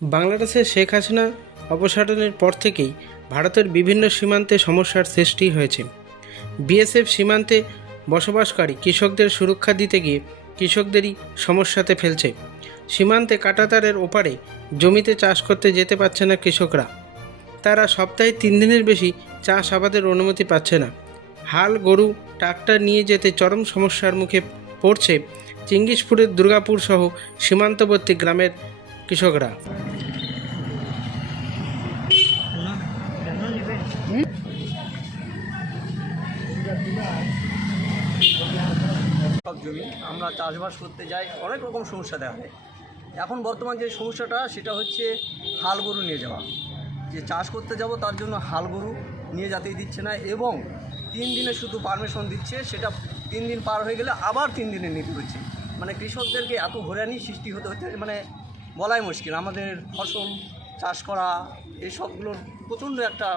বাংলাদেশের শেখ হাসিনা অপসারণের পর থেকেই ভারতের বিভিন্ন সীমান্তে সমস্যার সৃষ্টি হয়েছে। বিএসএফ সীমান্তে বসবাসকারী কৃষকদের সুরক্ষা দিতে গিয়ে কৃষকদেরই সমস্যাতে ফেলছে। সীমান্তে কাঁটাতারের ওপারে জমিতে চাষ করতে যেতে পারছে না কৃষকরা। তারা সপ্তাহে তিন দিনের বেশি চাষ আবাদের অনুমতি পাচ্ছে না। হাল, গরু, ট্রাক্টর নিয়ে যেতে চরম সমস্যার মুখে পড়ছে চিঙ্গিসপুরের দুর্গাপুর সহ সীমান্তবর্তী গ্রামের কৃষকরা। সব জমি, আমরা চাষবাস করতে যাই, অনেক রকম সমস্যা দেখা যায় এখন বর্তমান যে সমস্যাটা, সেটা হচ্ছে হাল গরু নিয়ে যাওয়া। যে চাষ করতে যাব, তার জন্য হাল গরু নিয়ে যেতেই দিচ্ছে না এবং তিন দিনে শুধু পারমিশন দিচ্ছে, সেটা তিন দিন পার হয়ে গেলে আবার তিন দিনে নিতে হচ্ছে। মানে কৃষকদেরকে এত হয়রানি সৃষ্টি হতে হচ্ছে মানে বলাই মুশকিল। আমাদের ফসল চাষ করা এইসবগুলোর প্রচণ্ড একটা